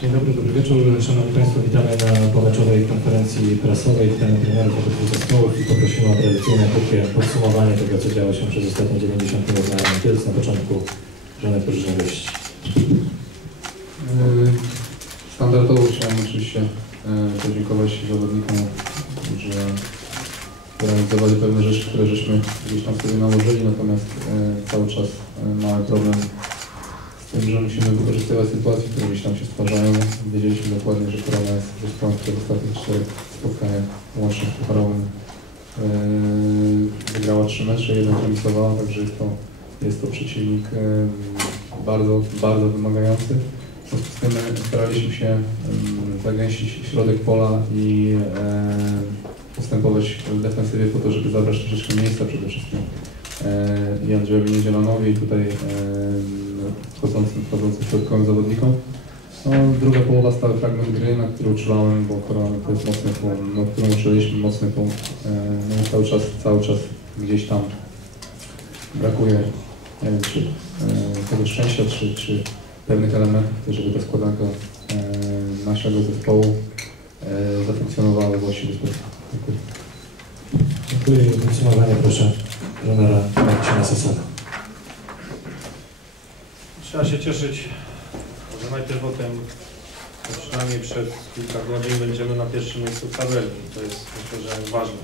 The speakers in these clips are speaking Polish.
Dzień dobry, dobry wieczór. Szanowni Państwo, witamy na pomeczowej konferencji prasowej. Witamy trenerów obydwu zespołów i poprosimy o tradycyjne krótkie podsumowanie tego, co działo się przez ostatnie 90 minut na Kielc na początku żonek drużyny gości. Yy, Standardowo chciałem oczywiście yy, podziękować zawodnikom, że realizowali pewne rzeczy, które żeśmy gdzieś tam sobie nałożyli, natomiast yy, cały czas mamy problem że musimy wykorzystywać sytuacje, które gdzieś tam się stwarzają. Wiedzieliśmy dokładnie, że Korona jest który w ostatnich czterech spotkaniach łącznie z Pucharowym yy, wygrała trzy mecze, jeden remisowała, także jest to, jest to przeciwnik yy, bardzo, bardzo wymagający. W związku z tym staraliśmy się em, zagęścić środek pola i e, postępować w defensywie po to, żeby zabrać troszeczkę miejsca przede wszystkim e, i Andrzejowi Niedzielanowi tutaj wchodzącym, wchodzącym środkowym zawodnikom. No, druga połowa stały fragment gry, na który uczulałem, bo Korona to jest mocny punkt, no, którą uczyliśmy, mocny punkt. E, no cały czas, cały czas gdzieś tam brakuje, nie wiem, czy e, tego szczęścia, czy, czy pewnych elementów, żeby ta składanka e, naszego zespołu zafunkcjonowała we właściwy sposób. Dziękuję. Podsumowanie proszę trenera Marcina Sasana. Trzeba się cieszyć, że najpierw o tym, przynajmniej przez kilka godzin będziemy na pierwszym miejscu w tabeli. To jest myślę, że ważne.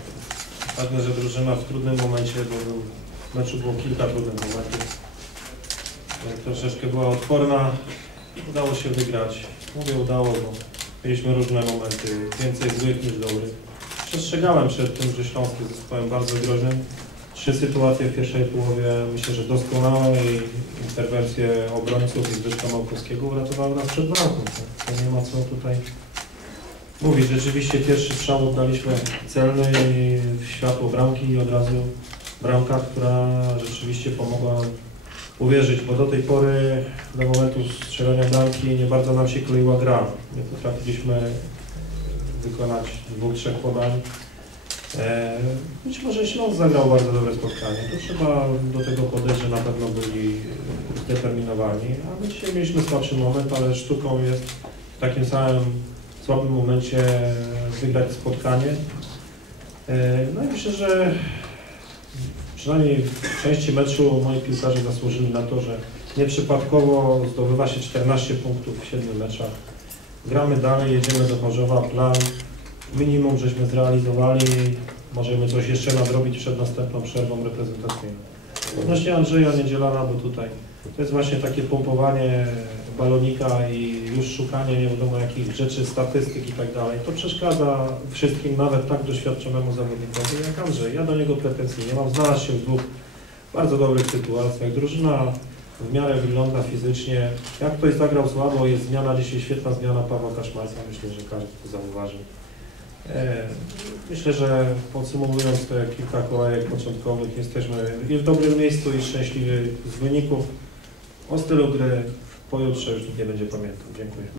Ważne, że drużyna w trudnym momencie, bo w meczu było kilka trudnych momentów, troszeczkę była odporna, udało się wygrać. Mówię udało, bo mieliśmy różne momenty, więcej złych niż dobrych. Przestrzegałem przed tym, że Śląsk jest zespołem bardzo groźnym. Trzy sytuacje w pierwszej połowie, myślę, że doskonałe i interwencje obrońców i Zbyszka Małkowskiego uratowały nas przed bramką. To, nie ma co tutaj mówić. Rzeczywiście pierwszy strzał oddaliśmy celny i w światło bramki i od razu bramka, która rzeczywiście pomogła uwierzyć, bo do tej pory do momentu strzelania bramki nie bardzo nam się kleiła gra. Nie potrafiliśmy wykonać dwóch, trzech podań. E, Być może Śląsk zagrał bardzo dobre spotkanie. To trzeba do tego podejść, że na pewno byli zdeterminowani. A my dzisiaj mieliśmy słabszy moment, ale sztuką jest w takim samym słabym momencie wygrać spotkanie. E, No i myślę, że przynajmniej w części meczu moi piłkarze zasłużyli na to, że nieprzypadkowo zdobywa się 14 punktów w 7 meczach. Gramy dalej, jedziemy do Chorzowa, plan minimum żeśmy zrealizowali, możemy coś jeszcze nadrobić przed następną przerwą reprezentacyjną. Odnośnie Andrzeja Niedzielana, bo tutaj to jest właśnie takie pompowanie balonika i już szukanie nie wiadomo jakich rzeczy, statystyk i tak dalej. To przeszkadza wszystkim, nawet tak doświadczonemu zawodnikowi jak Andrzej. Ja do niego pretensji nie mam, znalazł się w dwóch bardzo dobrych sytuacjach. Drużyna w miarę wygląda fizycznie. Jak ktoś zagrał słabo, jest zmiana, dzisiaj świetna zmiana Pawła Kaszmarca, myślę, że każdy to zauważył. E, Myślę, że podsumowując te kilka kolejek początkowych, jesteśmy w dobrym miejscu i szczęśliwi z wyników. O stylu gry pojutrze już nikt nie będzie pamiętał. Dziękuję.